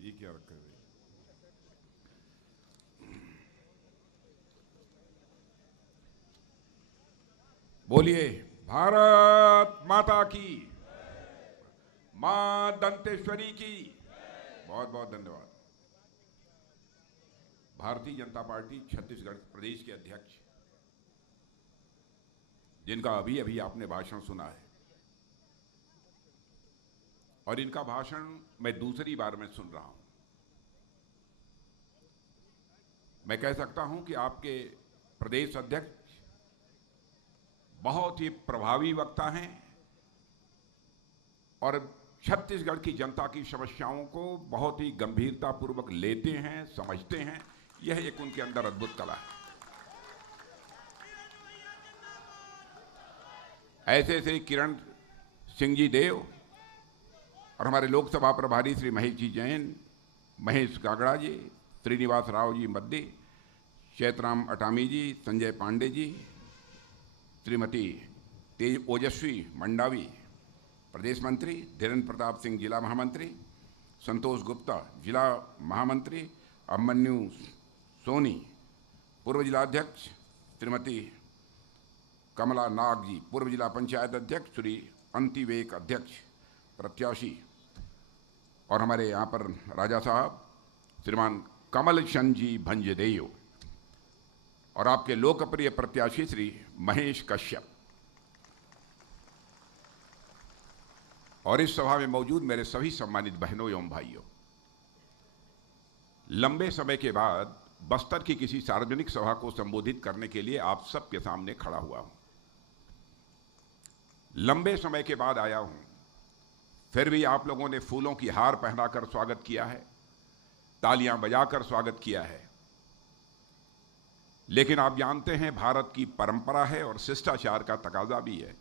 ये क्या रखा है? बोलिए भारत माता की, मां दंतेश्वरी की। बहुत बहुत धन्यवाद। भारतीय जनता पार्टी छत्तीसगढ़ प्रदेश के अध्यक्ष, जिनका अभी अभी आपने भाषण सुना है, और इनका भाषण मैं दूसरी बार में सुन रहा हूं। मैं कह सकता हूं कि आपके प्रदेश अध्यक्ष बहुत ही प्रभावी वक्ता हैं और छत्तीसगढ़ की जनता की समस्याओं को बहुत ही गंभीरतापूर्वक लेते हैं, समझते हैं। यह एक उनके अंदर अद्भुत कला है। ऐसे ऐसे किरण सिंह जी देव और हमारे लोकसभा प्रभारी श्री महेश जी जैन, महेश कागड़ा जी, श्रीनिवास राव जी मद्दी, चैतराम अटामी जी, संजय पांडे जी, श्रीमती तेज ओजस्वी मंडावी प्रदेश मंत्री, धीरेन्द्र प्रताप सिंह जिला महामंत्री, संतोष गुप्ता जिला महामंत्री, अभिमन्यु सोनी पूर्व जिलाध्यक्ष, श्रीमती कमला नाग जी पूर्व जिला पंचायत अध्यक्ष, श्री अंतिवेक अध्यक्ष प्रत्याशी, और हमारे यहाँ पर राजा साहब श्रीमान कमल चंद जी भंजदेव, और आपके लोकप्रिय प्रत्याशी श्री महेश कश्यप। और इस सभा में मौजूद मेरे सभी सम्मानित बहनों एवं भाइयों, लंबे समय के बाद बस्तर की किसी सार्वजनिक सभा को संबोधित करने के लिए आप सबके सामने खड़ा हुआ हूं। लंबे समय के बाद आया हूं, फिर भी आप लोगों ने फूलों की हार पहनाकर स्वागत किया है, तालियां बजाकर स्वागत किया है। लेकिन आप जानते हैं भारत की परंपरा है और शिष्टाचार का तकाजा भी है।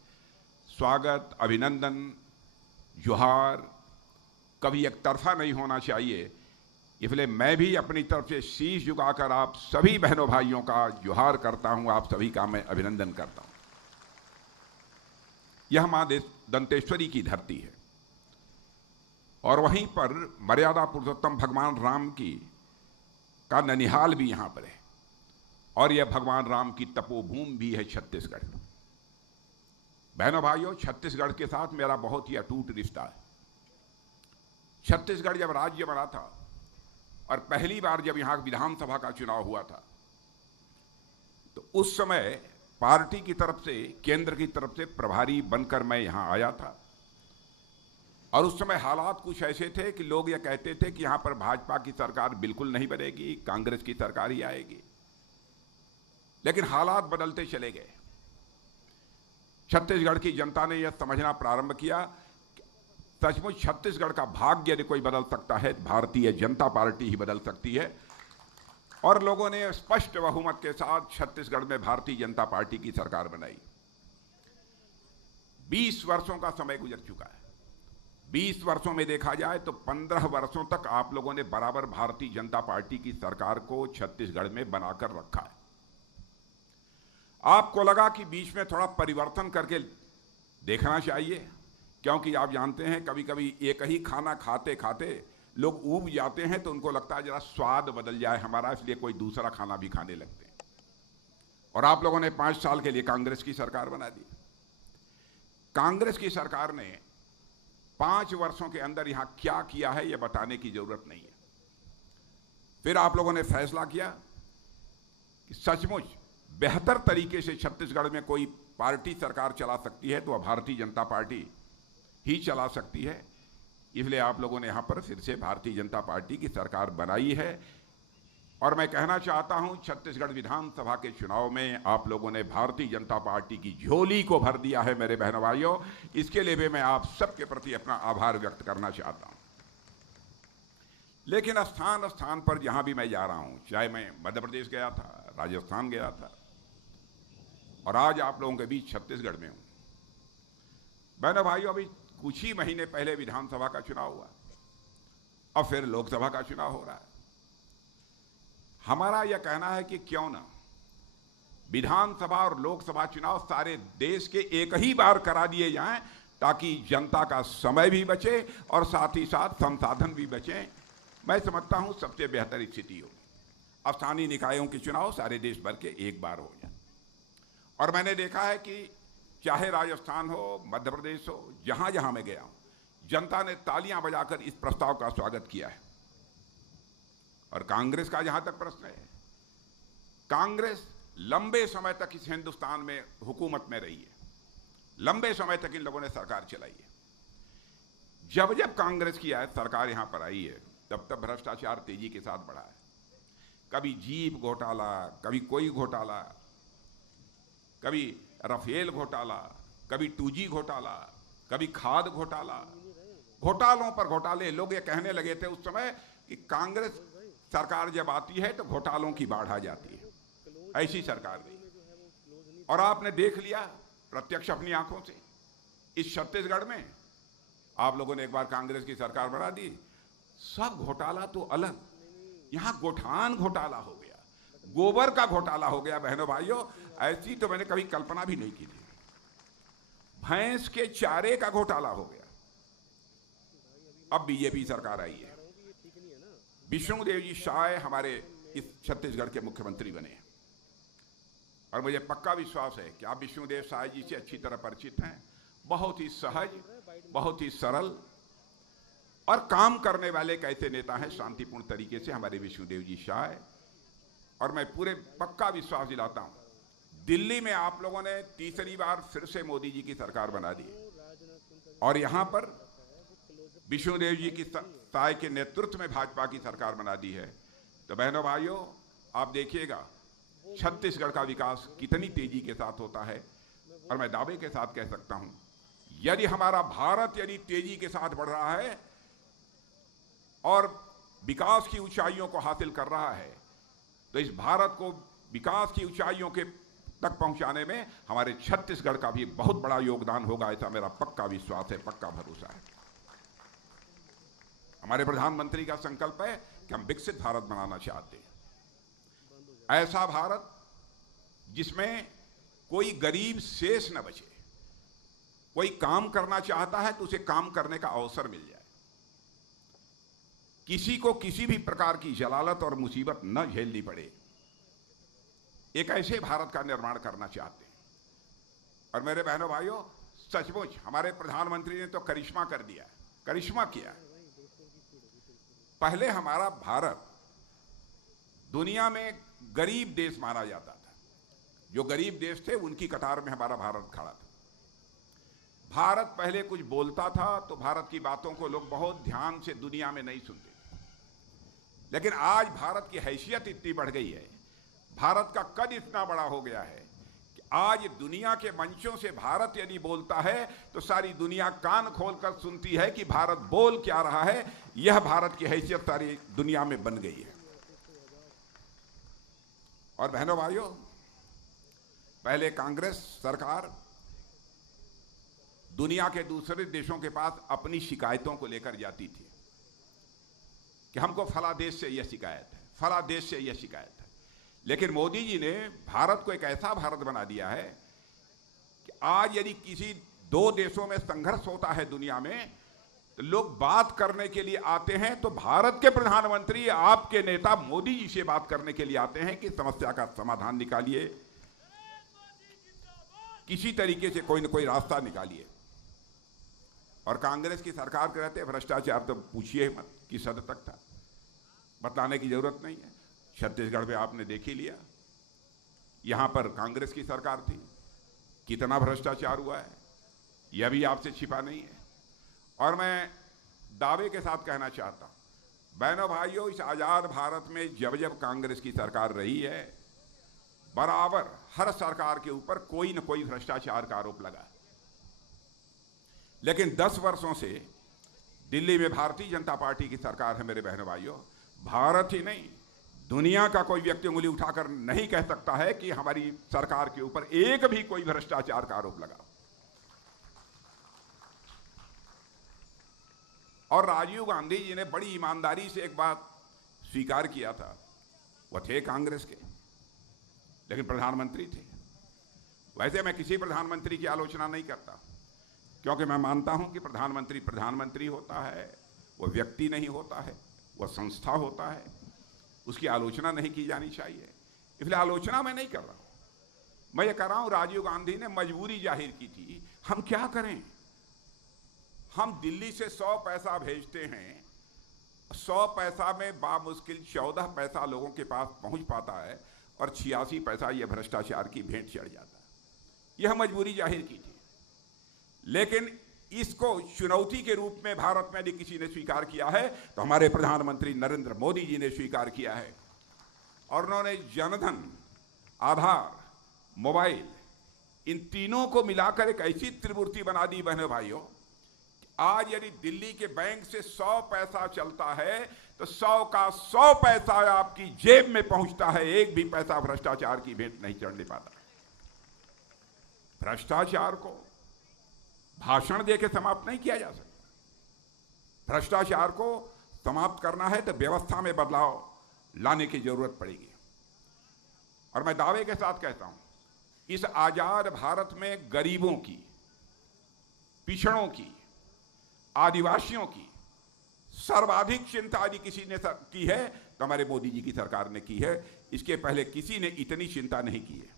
स्वागत, अभिनंदन, जोहार कभी एक तरफा नहीं होना चाहिए। इसलिए मैं भी अपनी तरफ से शीश झुकाकर आप सभी बहनों भाइयों का जोहार करता हूं, आप सभी का मैं अभिनंदन करता हूं। यह मां दंतेश्वरी की धरती है और वहीं पर मर्यादा पुरुषोत्तम भगवान राम की का ननिहाल भी यहां पर है, और यह भगवान राम की तपोभूमि भी है छत्तीसगढ़। बहनों भाइयों, छत्तीसगढ़ के साथ मेरा बहुत ही अटूट रिश्ता है। छत्तीसगढ़ जब राज्य बना था और पहली बार जब यहां विधानसभा का चुनाव हुआ था, तो उस समय पार्टी की तरफ से, केंद्र की तरफ से प्रभारी बनकर मैं यहां आया था। और उस समय हालात कुछ ऐसे थे कि लोग यह कहते थे कि यहां पर भाजपा की सरकार बिल्कुल नहीं बनेगी, कांग्रेस की सरकार ही आएगी। लेकिन हालात बदलते चले गए। छत्तीसगढ़ की जनता ने यह समझना प्रारंभ किया कि सचमुच छत्तीसगढ़ का भाग्य यदि कोई बदल सकता है, भारतीय जनता पार्टी ही बदल सकती है। और लोगों ने स्पष्ट बहुमत के साथ छत्तीसगढ़ में भारतीय जनता पार्टी की सरकार बनाई। 20 वर्षों का समय गुजर चुका है। 20 वर्षों में देखा जाए तो 15 वर्षों तक आप लोगों ने बराबर भारतीय जनता पार्टी की सरकार को छत्तीसगढ़ में बनाकर रखा है। आपको लगा कि बीच में थोड़ा परिवर्तन करके देखना चाहिए, क्योंकि आप जानते हैं कभी कभी एक ही खाना खाते खाते लोग ऊब जाते हैं, तो उनको लगता है जरा स्वाद बदल जाए हमारा, इसलिए कोई दूसरा खाना भी खाने लगते हैं। और आप लोगों ने 5 साल के लिए कांग्रेस की सरकार बना दी। कांग्रेस की सरकार ने 5 वर्षों के अंदर यहां क्या किया है यह बताने की जरूरत नहीं है। फिर आप लोगों ने फैसला किया कि सचमुच बेहतर तरीके से छत्तीसगढ़ में कोई पार्टी सरकार चला सकती है तो वह भारतीय जनता पार्टी ही चला सकती है। इसलिए आप लोगों ने यहां पर फिर से भारतीय जनता पार्टी की सरकार बनाई है। और मैं कहना चाहता हूं, छत्तीसगढ़ विधानसभा के चुनाव में आप लोगों ने भारतीय जनता पार्टी की झोली को भर दिया है मेरे बहनों भाइयों। इसके लिए भी मैं आप सबके प्रति अपना आभार व्यक्त करना चाहता हूं। लेकिन स्थान स्थान पर जहां भी मैं जा रहा हूं, चाहे मैं मध्य प्रदेश गया था, राजस्थान गया था, और आज आप लोगों के बीच छत्तीसगढ़ में हूं। बहनों भाइयों, अभी कुछ ही महीने पहले विधानसभा का चुनाव हुआ, अब फिर लोकसभा का चुनाव हो रहा है। हमारा यह कहना है कि क्यों ना विधानसभा और लोकसभा चुनाव सारे देश के एक ही बार करा दिए जाएं, ताकि जनता का समय भी बचे और साथ ही साथ संसाधन भी बचे। मैं समझता हूं सबसे बेहतर स्थिति होगी अब स्थानीय निकायों के चुनाव सारे देश भर के एक बार हो जाए। और मैंने देखा है कि चाहे राजस्थान हो, मध्य प्रदेश हो, जहां जहां मैं गया हूं, जनता ने तालियां बजाकर इस प्रस्ताव का स्वागत किया है। और कांग्रेस का जहां तक प्रश्न है, कांग्रेस लंबे समय तक इस हिंदुस्तान में हुकूमत में रही है, लंबे समय तक इन लोगों ने सरकार चलाई है। जब जब कांग्रेस की सरकार यहां पर आई है, तब तब भ्रष्टाचार तेजी के साथ बढ़ा है। कभी जीप घोटाला, कभी कोई घोटाला, कभी राफेल घोटाला, कभी 2G घोटाला, कभी खाद घोटाला, घोटालों पर घोटाले। लोग ये कहने लगे थे उस समय कि कांग्रेस सरकार जब आती है तो घोटालों की बाढ़ आ जाती है, ऐसी सरकार नहीं। और आपने देख लिया प्रत्यक्ष अपनी आंखों से, इस छत्तीसगढ़ में आप लोगों ने एक बार कांग्रेस की सरकार बना दी, सब घोटाला तो अलग, यहां गोठान घोटाला हो गया, गोबर का घोटाला हो गया। बहनों भाइयों, ऐसी तो मैंने कभी कल्पना भी नहीं की थी। भैंस के चारे का घोटाला हो गया। अब बीजेपी सरकार आई है, विष्णुदेव जी साय हमारे इस छत्तीसगढ़ के मुख्यमंत्री बने हैं। और मुझे पक्का विश्वास है कि आप विष्णुदेव साय जी से अच्छी तरह परिचित हैं। बहुत ही सहज, बहुत ही सरल और काम करने वाले एक ऐसे नेता हैं शांतिपूर्ण तरीके से हमारे विष्णुदेव जी साय। और मैं पूरे पक्का विश्वास दिलाता हूं, दिल्ली में आप लोगों ने तीसरी बार फिर से मोदी जी की सरकार बना दी और यहां पर विष्णुदेव जी की साय के नेतृत्व में भाजपा की सरकार बना दी है। तो बहनों भाइयों, आप देखिएगा छत्तीसगढ़ का विकास कितनी तेजी के साथ होता है। और मैं दावे के साथ कह सकता हूं, यदि हमारा भारत यदि तेजी के साथ बढ़ रहा है और विकास की ऊंचाइयों को हासिल कर रहा है, तो इस भारत को विकास की ऊंचाइयों के तक पहुंचाने में हमारे छत्तीसगढ़ का भी बहुत बड़ा योगदान होगा, ऐसा मेरा पक्का विश्वास है, पक्का भरोसा है। हमारे प्रधानमंत्री का संकल्प है कि हम विकसित भारत बनाना चाहते हैं, ऐसा भारत जिसमें कोई गरीब शेष न बचे। कोई काम करना चाहता है तो उसे काम करने का अवसर मिल जाए, किसी को किसी भी प्रकार की जलालत और मुसीबत न झेलनी पड़े। एक ऐसे भारत का निर्माण करना चाहते हैं। और मेरे बहनों भाइयों, सचमुच हमारे प्रधानमंत्री ने तो करिश्मा कर दिया, करिश्मा किया। पहले हमारा भारत दुनिया में गरीब देश माना जाता था, जो गरीब देश थे उनकी कतार में हमारा भारत खड़ा था। भारत पहले कुछ बोलता था तो भारत की बातों को लोग बहुत ध्यान से दुनिया में नहीं सुनते, लेकिन आज भारत की हैसियत इतनी बढ़ गई है, भारत का कद इतना बड़ा हो गया है कि आज दुनिया के मंचों से भारत यदि बोलता है तो सारी दुनिया कान खोलकर सुनती है कि भारत बोल क्या रहा है। यह भारत की हैसियत सारी दुनिया में बन गई है। और बहनों भाइयों, पहले कांग्रेस सरकार दुनिया के दूसरे देशों के पास अपनी शिकायतों को लेकर जाती थी कि हमको फला देश से यह शिकायत है, फला देश से यह शिकायत है। लेकिन मोदी जी ने भारत को एक ऐसा भारत बना दिया है कि आज यदि किसी दो देशों में संघर्ष होता है दुनिया में, तो लोग बात करने के लिए आते हैं तो भारत के प्रधानमंत्री, आपके नेता मोदी जी से बात करने के लिए आते हैं कि समस्या का समाधान निकालिए, किसी तरीके से कोई न कोई रास्ता निकालिए। और कांग्रेस की सरकार के रहते भ्रष्टाचार तो पूछिए मत किस हद तक था, बताने की जरूरत नहीं है। छत्तीसगढ़ में आपने देख ही लिया, यहां पर कांग्रेस की सरकार थी, कितना भ्रष्टाचार हुआ है, यह भी आपसे छिपा नहीं है। और मैं दावे के साथ कहना चाहता हूं, बहनों भाइयों, इस आजाद भारत में जब जब कांग्रेस की सरकार रही है, बराबर हर सरकार के ऊपर कोई न कोई भ्रष्टाचार का आरोप लगा। लेकिन 10 वर्षों से दिल्ली में भारतीय जनता पार्टी की सरकार है। मेरे बहनों भाइयों, भारत ही नहीं, दुनिया का कोई व्यक्ति उंगली उठाकर नहीं कह सकता है कि हमारी सरकार के ऊपर एक भी कोई भ्रष्टाचार का आरोप लगा। और राजीव गांधी जी ने बड़ी ईमानदारी से एक बात स्वीकार किया था, वह थे कांग्रेस के, लेकिन प्रधानमंत्री थे। वैसे मैं किसी प्रधानमंत्री की आलोचना नहीं करता, क्योंकि मैं मानता हूं कि प्रधानमंत्री प्रधानमंत्री होता है, वो व्यक्ति नहीं होता है, वह संस्था होता है, उसकी आलोचना नहीं की जानी चाहिए। इसलिए आलोचना मैं नहीं कर रहा हूं, मैं ये कह रहा हूं राजीव गांधी ने मजबूरी जाहिर की थी। हम क्या करें, हम दिल्ली से 100 पैसा भेजते हैं, 100 पैसा में बामुश्किल 14 पैसा लोगों के पास पहुंच पाता है और 86 पैसा यह भ्रष्टाचार की भेंट चढ़ जाता है। यह मजबूरी जाहिर की थी, लेकिन इसको चुनौती के रूप में भारत में यदि किसी ने स्वीकार किया है तो हमारे प्रधानमंत्री नरेंद्र मोदी जी ने स्वीकार किया है। और उन्होंने जनधन, आधार, मोबाइल, इन तीनों को मिलाकर एक ऐसी त्रिमूर्ति बना दी बहनों भाइयों, आज यदि दिल्ली के बैंक से 100 पैसा चलता है तो 100 का 100 पैसा आपकी जेब में पहुंचता है, एक भी पैसा भ्रष्टाचार की भेंट नहीं चढ़ने पाता। भ्रष्टाचार को भाषण देकर समाप्त नहीं किया जा सकता। भ्रष्टाचार को समाप्त करना है तो व्यवस्था में बदलाव लाने की जरूरत पड़ेगी। और मैं दावे के साथ कहता हूं, इस आजाद भारत में गरीबों की, पिछड़ों की, आदिवासियों की सर्वाधिक चिंता यदि किसी ने की है तो हमारे मोदी जी की सरकार ने की है। इसके पहले किसी ने इतनी चिंता नहीं की है।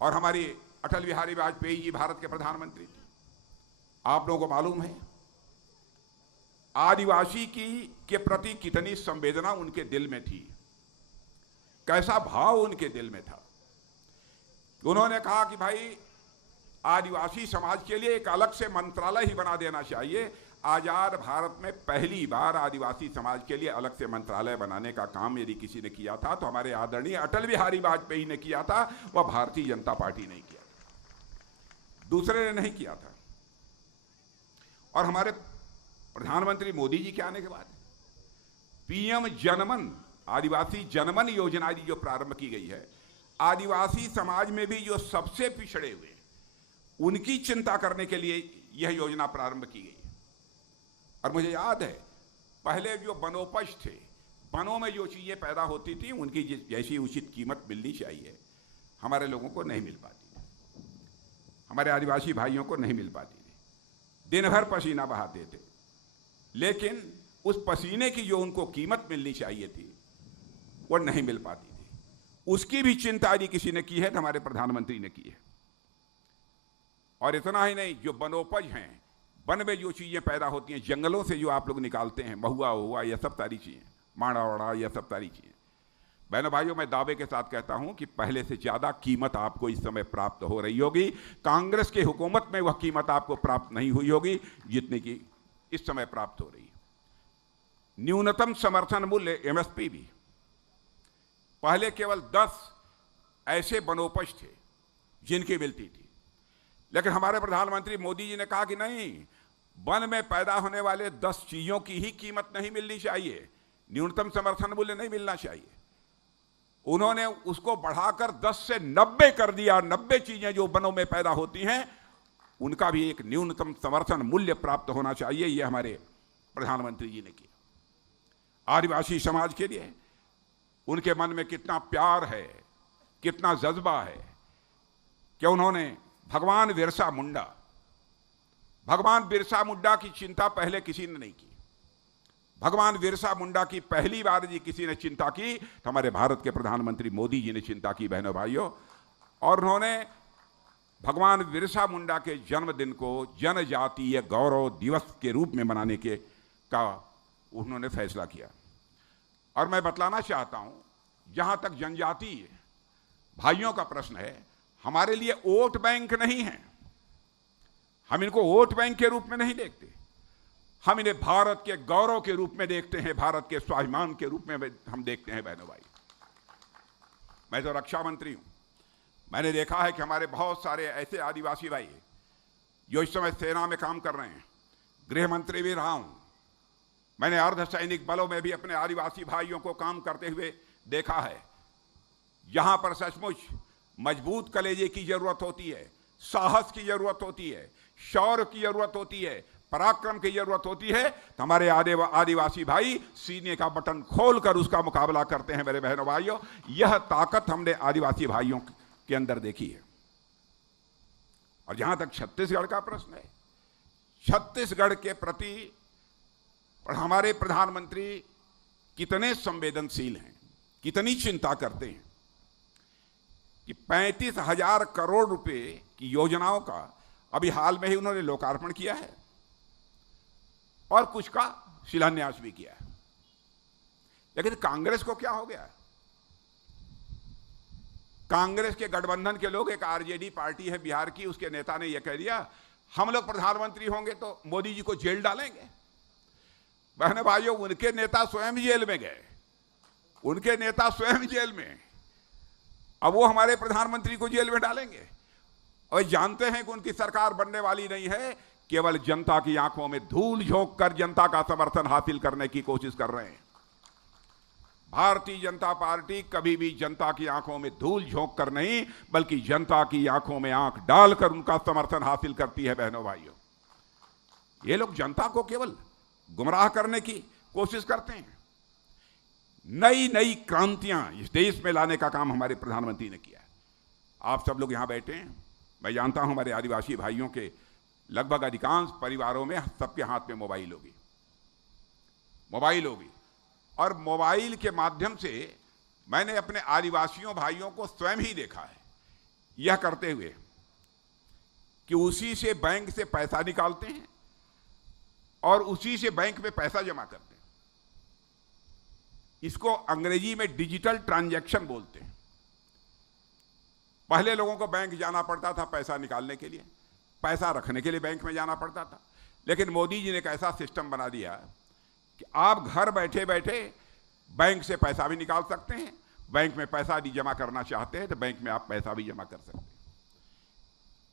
और हमारी अटल बिहारी वाजपेयी जी भारत के प्रधानमंत्री थे। आप लोगों को मालूम है आदिवासी की के प्रति कितनी संवेदना उनके दिल में थी, कैसा भाव उनके दिल में था। उन्होंने कहा कि भाई आदिवासी समाज के लिए एक अलग से मंत्रालय ही बना देना चाहिए। आजाद भारत में पहली बार आदिवासी समाज के लिए अलग से मंत्रालय बनाने का काम यदि किसी ने किया था तो हमारे आदरणीय अटल बिहारी वाजपेयी ने किया था, वह भारतीय जनता पार्टी ने किया, दूसरे ने नहीं किया था। और हमारे प्रधानमंत्री मोदी जी के आने के बाद पीएम जनमन, आदिवासी जनमन योजना जो प्रारंभ की गई है, आदिवासी समाज में भी जो सबसे पिछड़े हुए उनकी चिंता करने के लिए यह योजना प्रारंभ की गई। और मुझे याद है पहले जो वनोपज थे, वनों में जो चीजें पैदा होती थी उनकी जैसी उचित कीमत मिलनी चाहिए, हमारे लोगों को नहीं मिल पाती, हमारे आदिवासी भाइयों को नहीं मिल पाती थी। दिन भर पसीना बहाते थे, लेकिन उस पसीने की जो उनको कीमत मिलनी चाहिए थी वो नहीं मिल पाती थी। उसकी भी चिंता यदि किसी ने की है तो हमारे प्रधानमंत्री ने की है। और इतना ही नहीं, जो वनोपज हैं, वन में जो चीजें पैदा होती हैं, जंगलों से जो आप लोग निकालते हैं, महुआ हुआ, यह सब सारी चीजें, माड़ा वाड़ा, यह सब सारी चीजें, बहनों भाइयों मैं दावे के साथ कहता हूं कि पहले से ज्यादा कीमत आपको इस समय प्राप्त हो रही होगी। कांग्रेस की हुकूमत में वह कीमत आपको प्राप्त नहीं हुई होगी जितनी की इस समय प्राप्त हो रही है। न्यूनतम समर्थन मूल्य एमएसपी भी पहले केवल 10 ऐसे वनोपज थे जिनकी मिलती थी, लेकिन हमारे प्रधानमंत्री मोदी जी ने कहा कि नहीं, वन में पैदा होने वाले 10 चीजों की ही कीमत नहीं मिलनी चाहिए, न्यूनतम समर्थन मूल्य नहीं मिलना चाहिए। उन्होंने उसको बढ़ाकर 10 से 90 कर दिया। 90 चीजें जो वनों में पैदा होती हैं उनका भी एक न्यूनतम समर्थन मूल्य प्राप्त होना चाहिए। यह हमारे प्रधानमंत्री जी ने किया। आदिवासी समाज के लिए उनके मन में कितना प्यार है, कितना जज्बा है कि उन्होंने भगवान बिरसा मुंडा की चिंता पहले किसी ने नहीं की। भगवान बिरसा मुंडा की पहली बार जी किसी ने चिंता की तो हमारे भारत के प्रधानमंत्री मोदी जी ने चिंता की बहनों भाइयों। और उन्होंने भगवान बिरसा मुंडा के जन्मदिन को जनजातीय गौरव दिवस के रूप में मनाने का उन्होंने फैसला किया। और मैं बतलाना चाहता हूं, जहां तक जनजातीय भाइयों का प्रश्न है, हमारे लिए वोट बैंक नहीं है। हम इनको वोट बैंक के रूप में नहीं देखते, हम इन्हें भारत के गौरव के रूप में देखते हैं, भारत के स्वाभिमान के रूप में हम देखते हैं बहनों भाई। मैं तो रक्षा मंत्री हूं, मैंने देखा है कि हमारे बहुत सारे ऐसे आदिवासी भाई जो इस समय सेना में काम कर रहे हैं, गृह मंत्री भी रहा हूं, मैंने अर्धसैनिक बलों में भी अपने आदिवासी भाइयों को काम करते हुए देखा है। जहां पर सचमुच मजबूत कलेजे की जरूरत होती है, साहस की जरूरत होती है, शौर्य की जरूरत होती है, पराक्रम की जरूरत होती है, तो हमारे आदिवासी भाई सीने का बटन खोलकर उसका मुकाबला करते हैं। मेरे बहनों भाइयों, यह ताकत हमने आदिवासी भाइयों के अंदर देखी है। और जहां तक छत्तीसगढ़ का प्रश्न है, छत्तीसगढ़ के प्रति और हमारे प्रधानमंत्री कितने संवेदनशील हैं, कितनी चिंता करते हैं कि 35,000 करोड़ रुपए की योजनाओं का अभी हाल में ही उन्होंने लोकार्पण किया है और कुछ का शिलान्यास भी किया है। लेकिन कांग्रेस को क्या हो गया? कांग्रेस के गठबंधन के लोग, एक आरजेडी पार्टी है बिहार की, उसके नेता ने यह कह दिया हम लोग प्रधानमंत्री होंगे तो मोदी जी को जेल डालेंगे। बहने भाइयों, उनके नेता स्वयं जेल में गए, उनके नेता स्वयं जेल में, अब वो हमारे प्रधानमंत्री को जेल में डालेंगे। और जानते हैं कि उनकी सरकार बनने वाली नहीं है, केवल जनता की आंखों में धूल झोंक कर जनता का समर्थन हासिल करने की कोशिश कर रहे हैं। भारतीय जनता पार्टी कभी भी जनता की आंखों में धूल झोंक कर नहीं, बल्कि जनता की आंखों में आंख डालकर उनका समर्थन हासिल करती है। बहनों भाइयों, ये लोग जनता को केवल गुमराह करने की कोशिश करते हैं। नई नई क्रांतियां इस देश में लाने का काम हमारे प्रधानमंत्री ने किया है। आप सब लोग यहां बैठे हैं, मैं जानता हूं हमारे आदिवासी भाइयों के लगभग अधिकांश परिवारों में सबके हाथ में मोबाइल होगी, और मोबाइल के माध्यम से मैंने अपने आदिवासियों भाइयों को स्वयं ही देखा है यह करते हुए कि उसी से बैंक से पैसा निकालते हैं और उसी से बैंक में पैसा जमा करते हैं। इसको अंग्रेजी में डिजिटल ट्रांजैक्शन बोलते हैं। पहले लोगों को बैंक जाना पड़ता था पैसा निकालने के लिए, पैसा रखने के लिए बैंक में जाना पड़ता था। लेकिन मोदी जी ने एक ऐसा सिस्टम बना दिया कि आप घर बैठे बैठे बैंक से पैसा भी निकाल सकते हैं, बैंक में पैसा भी जमा करना चाहते हैं तो बैंक में आप पैसा भी जमा कर सकते हैं।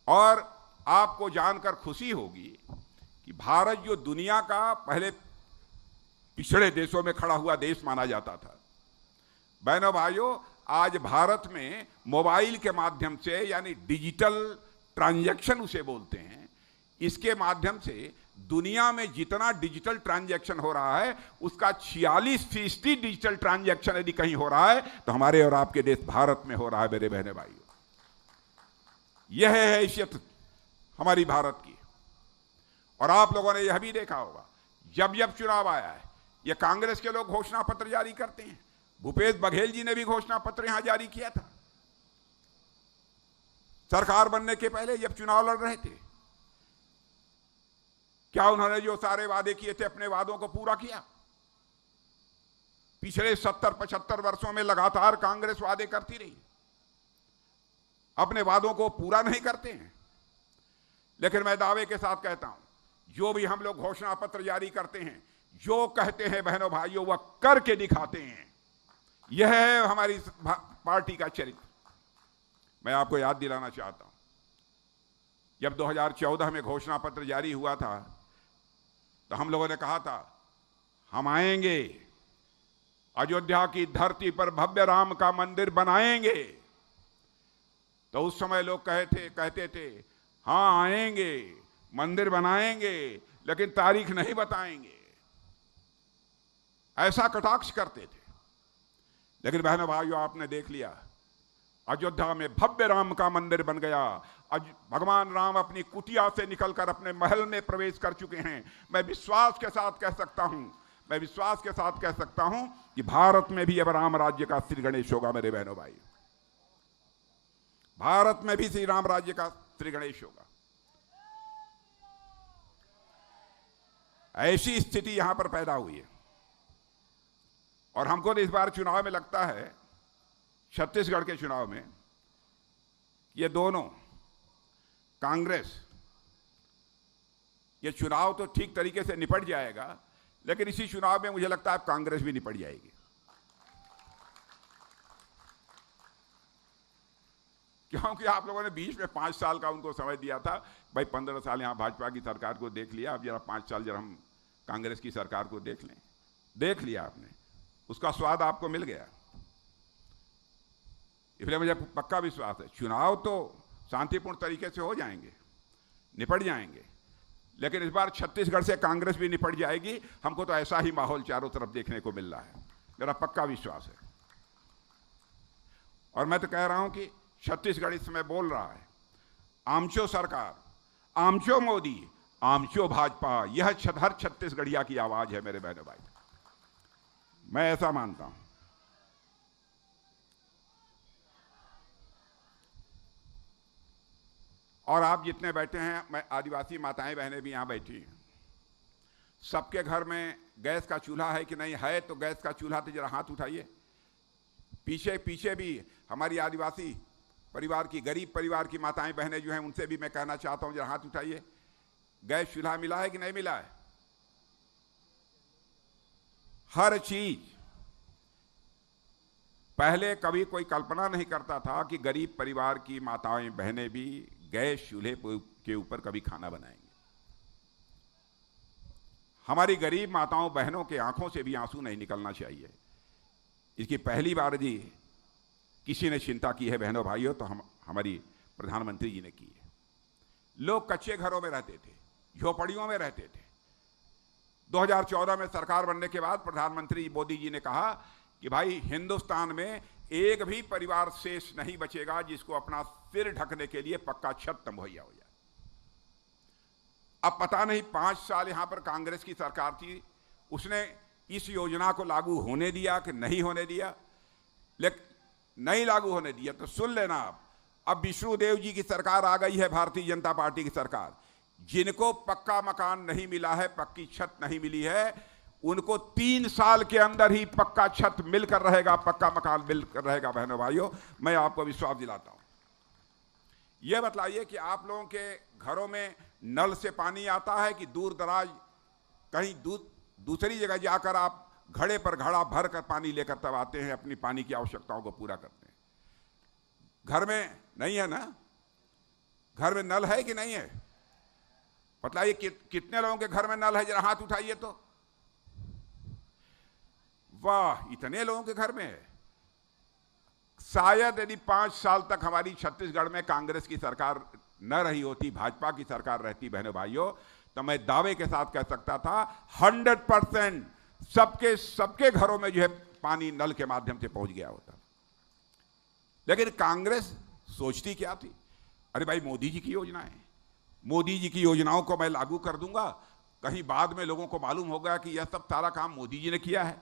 और आपको जानकर खुशी होगी कि भारत जो दुनिया का पहले पिछड़े देशों में खड़ा हुआ देश माना जाता था, बहनों भाइयों, आज भारत में मोबाइल के माध्यम से, यानी डिजिटल ट्रांजैक्शन उसे बोलते हैं, इसके माध्यम से दुनिया में जितना डिजिटल ट्रांजैक्शन हो रहा है उसका 46% डिजिटल ट्रांजैक्शन यदि कहीं हो रहा है तो हमारे और आपके देश भारत में हो रहा है। मेरे बहने भाइयों, यह है हैसियत हमारी भारत की। और आप लोगों ने यह भी देखा होगा, जब जब चुनाव आया है यह कांग्रेस के लोग घोषणा पत्र जारी करते हैं। भूपेश बघेल जी ने भी घोषणा पत्र यहां जारी किया था सरकार बनने के पहले, जब चुनाव लड़ रहे थे। क्या उन्होंने जो सारे वादे किए थे अपने वादों को पूरा किया? पिछले 70-75 वर्षों में लगातार कांग्रेस वादे करती रही, अपने वादों को पूरा नहीं करते हैं। लेकिन मैं दावे के साथ कहता हूं, जो भी हम लोग घोषणा पत्र जारी करते हैं, जो कहते हैं बहनों भाइयों, वह करके दिखाते हैं। यह है हमारी पार्टी का चरित्र। मैं आपको याद दिलाना चाहता हूं, जब 2014 में घोषणा पत्र जारी हुआ था तो हम लोगों ने कहा था हम आएंगे, अयोध्या की धरती पर भव्य राम का मंदिर बनाएंगे। तो उस समय लोग कहते थे हाँ आएंगे, मंदिर बनाएंगे, लेकिन तारीख नहीं बताएंगे, ऐसा कटाक्ष करते थे। लेकिन बहनों भाइयों, आपने देख लिया अयोध्या में भव्य राम का मंदिर बन गया। भगवान राम अपनी कुटिया से निकलकर अपने महल में प्रवेश कर चुके हैं। मैं विश्वास के साथ कह सकता हूं कि भारत में भी अब राम राज्य का श्री गणेश होगा। मेरे बहनों भाई, भारत में भी श्री राम राज्य का श्री गणेश होगा। ऐसी स्थिति यहां पर पैदा हुई है। और हमको इस बार चुनाव में लगता है, छत्तीसगढ़ के चुनाव में, ये दोनों कांग्रेस, ये चुनाव तो ठीक तरीके से निपट जाएगा, लेकिन इसी चुनाव में मुझे लगता है कांग्रेस भी निपट जाएगी। क्योंकि आप लोगों ने बीच में 5 साल का उनको समय दिया था, भाई 15 साल यहां भाजपा की सरकार को देख लिया, अब जरा 5 साल जरा हम कांग्रेस की सरकार को देख लें। देख लिया आपने, उसका स्वाद आपको मिल गया। इसलिए मुझे पक्का विश्वास है चुनाव तो शांतिपूर्ण तरीके से हो जाएंगे, निपट जाएंगे, लेकिन इस बार छत्तीसगढ़ से कांग्रेस भी निपट जाएगी। हमको तो ऐसा ही माहौल चारों तरफ देखने को मिल रहा है, मेरा पक्का विश्वास है। और मैं तो कह रहा हूं कि छत्तीसगढ़ इस समय बोल रहा है, आमचो सरकार, आमचो मोदी, आमचो भाजपा, यह हर छत्तीसगढ़िया की आवाज है मेरे बहनों भाई। मैं ऐसा मानता हूं। और आप जितने बैठे हैं, मैं आदिवासी माताएं बहनें भी यहां बैठी हैं, सबके घर में गैस का चूल्हा है कि नहीं है? तो गैस का चूल्हा तो जरा हाथ उठाइए। पीछे पीछे भी हमारी आदिवासी परिवार की, गरीब परिवार की माताएं बहनें जो हैं, उनसे भी मैं कहना चाहता हूं, जरा हाथ उठाइए। गैस चूल्हा मिला है कि नहीं मिला है? हर चीज। पहले कभी कोई कल्पना नहीं करता था कि गरीब परिवार की माताएं बहनें भी गैस चूल्हे के ऊपर कभी खाना बनाएंगे। हमारी गरीब माताओं बहनों के आंखों से भी आंसू नहीं निकलना चाहिए। इसकी पहली बार जी किसी ने चिंता की है बहनों भाइयों, तो हमारी प्रधानमंत्री जी ने की है। लोग कच्चे घरों में रहते थे, झोपड़ियों में रहते थे। 2014 में सरकार बनने के बाद प्रधानमंत्री मोदी जी ने कहा कि भाई हिंदुस्तान में एक भी परिवार शेष नहीं बचेगा जिसको अपना सिर ढकने के लिए पक्का छत मुहैया हो जाए। अब पता नहीं 5 साल यहां पर कांग्रेस की सरकार थी, उसने इस योजना को लागू होने दिया कि नहीं होने दिया। लेकिन नहीं लागू होने दिया तो सुन लेना, अब विष्णुदेव जी की सरकार आ गई है, भारतीय जनता पार्टी की सरकार। जिनको पक्का मकान नहीं मिला है, पक्की छत नहीं मिली है, उनको 3 साल के अंदर ही पक्का छत मिलकर रहेगा, पक्का मकान मिलकर रहेगा। बहनों भाइयों, मैं आपको विश्वास दिलाता हूं। यह बतलाइए कि आप लोगों के घरों में नल से पानी आता है कि दूर दराज कहीं दूसरी जगह जाकर आप घड़े पर घड़ा भर कर पानी लेकर तब आते हैं, अपनी पानी की आवश्यकताओं को पूरा करते हैं? घर में नहीं है ना? घर में नल है कि नहीं है? बतलाइए कितने लोगों के घर में नल है? जरा हाथ उठाइए तो। वाह, इतने लोगों के घर में है। शायद यदि 5 साल तक हमारी छत्तीसगढ़ में कांग्रेस की सरकार न रही होती, भाजपा की सरकार रहती बहनों भाइयों, तो मैं दावे के साथ कह सकता था 100% सबके घरों में जो है पानी नल के माध्यम से पहुंच गया होता। लेकिन कांग्रेस सोचती क्या थी? अरे भाई, मोदी जी की योजना है, मोदी जी की योजनाओं को मैं लागू कर दूंगा, कहीं बाद में लोगों को मालूम होगा कि यह सब सारा काम मोदी जी ने किया है,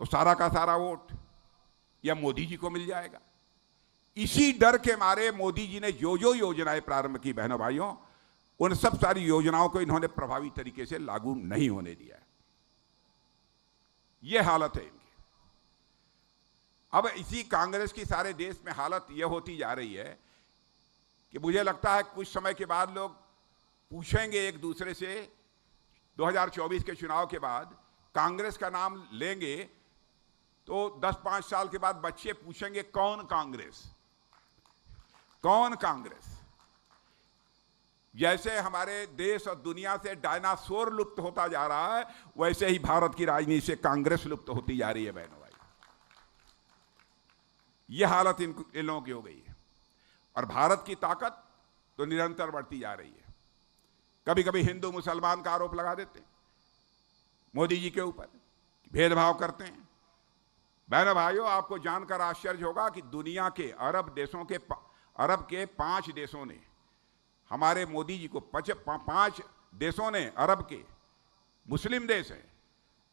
तो सारा का सारा वोट या मोदी जी को मिल जाएगा। इसी डर के मारे मोदी जी ने जो जो योजनाएं प्रारंभ की बहनों भाइयों, उन सब सारी योजनाओं को इन्होंने प्रभावी तरीके से लागू नहीं होने दिया है। यह हालत है इनकी। अब इसी कांग्रेस की सारे देश में हालत यह होती जा रही है कि मुझे लगता है कुछ समय के बाद लोग पूछेंगे एक दूसरे से, 2024 के चुनाव के बाद कांग्रेस का नाम लेंगे तो 10-5 साल के बाद बच्चे पूछेंगे कौन कांग्रेस, कौन कांग्रेस। जैसे हमारे देश और दुनिया से डायनासोर लुप्त होता जा रहा है, वैसे ही भारत की राजनीति से कांग्रेस लुप्त होती जा रही है बहनों भाई। यह हालत इन लोगों की हो गई है। और भारत की ताकत तो निरंतर बढ़ती जा रही है। कभी कभी हिंदू मुसलमान का आरोप लगा देते हैं मोदी जी के ऊपर, भेदभाव करते हैं। बहनों भाइयों, आपको जानकर आश्चर्य होगा कि दुनिया के अरब के 5 देशों ने हमारे मोदी जी को 5 देशों ने, अरब के मुस्लिम देश हैं,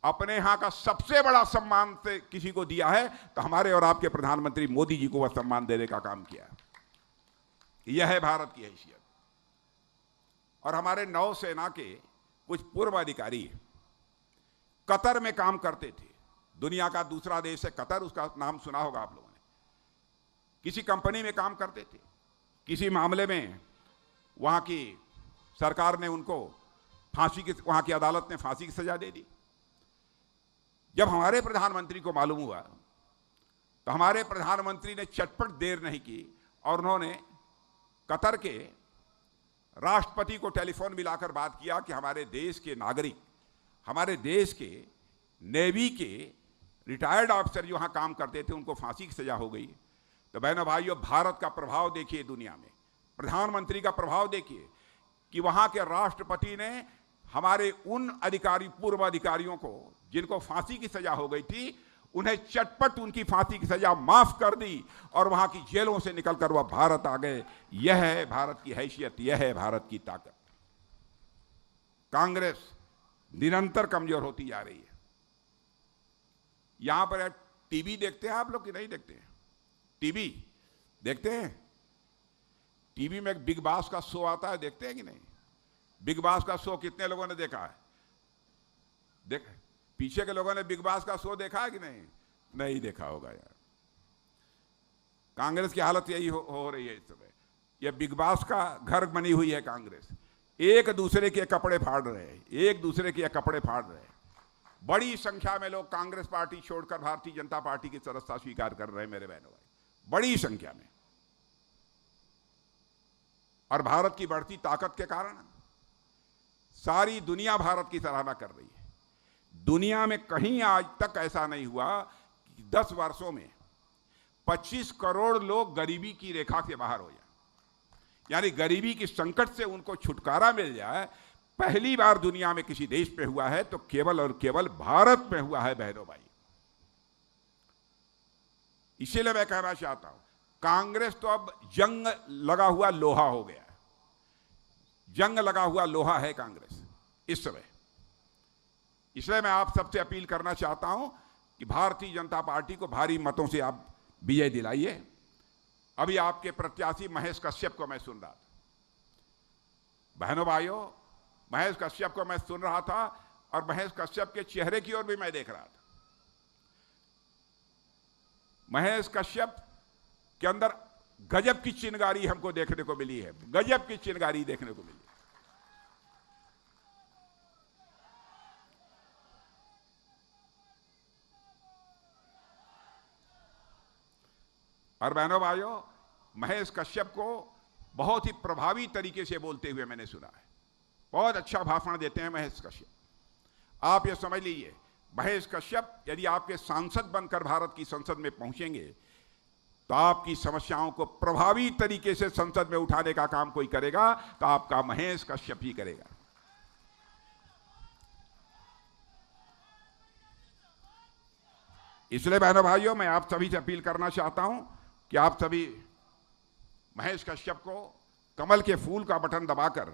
अपने यहां का सबसे बड़ा सम्मान से किसी को दिया है तो हमारे और आपके प्रधानमंत्री मोदी जी को वह सम्मान देने का काम किया। यह है भारत की हैसियत। और हमारे नौसेना के कुछ पूर्व अधिकारी कतर में काम करते थे। दुनिया का दूसरा देश है कतर, उसका नाम सुना होगा आप लोगों ने। किसी कंपनी में काम करते थे, किसी मामले में वहां की सरकार ने उनको वहां की अदालत ने फांसी की सजा दे दी। जब हमारे प्रधानमंत्री को मालूम हुआ तो हमारे प्रधानमंत्री ने चटपट देर नहीं की और उन्होंने कतर के राष्ट्रपति को टेलीफोन मिलाकर बात किया कि हमारे देश के नागरिक, हमारे देश के नेवी के रिटायर्ड ऑफिसर जो वहां काम करते थे, उनको फांसी की सजा हो गई। तो बहनों भाइयों, भारत का प्रभाव देखिए दुनिया में, प्रधानमंत्री का प्रभाव देखिए कि वहां के राष्ट्रपति ने हमारे उन पूर्व अधिकारियों को जिनको फांसी की सजा हो गई थी, उन्हें चटपट उनकी फांसी की सजा माफ कर दी और वहां की जेलों से निकलकर वह भारत आ गए। यह है भारत की हैसियत, यह है भारत की ताकत। कांग्रेस निरंतर कमजोर होती जा रही है। यहां पर टीवी देखते हैं आप लोग कि नहीं देखते हैं? टीवी देखते हैं? टीवी में एक बिग बॉस का शो आता है, देखते हैं कि नहीं? बिग बॉस का शो कितने लोगों ने देखा है? पीछे के लोगों ने बिग बॉस का शो देखा है कि नहीं? नहीं देखा होगा यार। कांग्रेस की हालत यही हो रही है इस समय। यह बिग बॉस का घर बनी हुई है कांग्रेस। एक दूसरे के कपड़े फाड़ रहे हैं, एक दूसरे के कपड़े फाड़ रहे हैं। बड़ी संख्या में लोग कांग्रेस पार्टी छोड़कर भारतीय जनता पार्टी की सदस्यता स्वीकार कर रहे हैं मेरे बहनों भाई, बड़ी संख्या में। और भारत की बढ़ती ताकत के कारण सारी दुनिया भारत की सराहना कर रही है। दुनिया में कहीं आज तक ऐसा नहीं हुआ कि 10 वर्षों में 25 करोड़ लोग गरीबी की रेखा से बाहर हो जाए, यानी गरीबी की संकट से उनको छुटकारा मिल जाए। पहली बार दुनिया में किसी देश पे हुआ है तो केवल और केवल भारत में हुआ है बहनों भाई। इसीलिए मैं कहना चाहता हूं, कांग्रेस तो अब जंग लगा हुआ लोहा हो गया है। जंग लगा हुआ लोहा है कांग्रेस इस समय। इसलिए मैं आप सबसे अपील करना चाहता हूं कि भारतीय जनता पार्टी को भारी मतों से आप विजय दिलाइए। अभी आपके प्रत्याशी महेश कश्यप को मैं सुन रहा था। बहनों भाइयों, महेश कश्यप को मैं सुन रहा था और महेश कश्यप के चेहरे की ओर भी मैं देख रहा था। महेश कश्यप के अंदर गजब की चिंगारी हमको देखने को मिली है, गजब की चिंगारी देखने को मिली। और बहनों भाइयों, महेश कश्यप को बहुत ही प्रभावी तरीके से बोलते हुए मैंने सुना है। बहुत अच्छा भाषण देते हैं महेश कश्यप। आप ये समझ लीजिए, महेश कश्यप यदि आपके सांसद बनकर भारत की संसद में पहुंचेंगे तो आपकी समस्याओं को प्रभावी तरीके से संसद में उठाने का काम कोई करेगा तो आपका महेश कश्यप ही करेगा। इसलिए बहनों भाइयों, मैं आप सभी से अपील करना चाहता हूं कि आप सभी महेश कश्यप को कमल के फूल का बटन दबाकर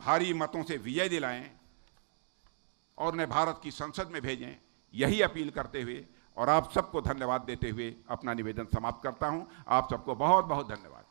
भारी मतों से विजय दिलाएं और उन्हें भारत की संसद में भेजें, यही अपील करते हुए और आप सबको धन्यवाद देते हुए अपना निवेदन समाप्त करता हूं। आप सबको बहुत बहुत धन्यवाद।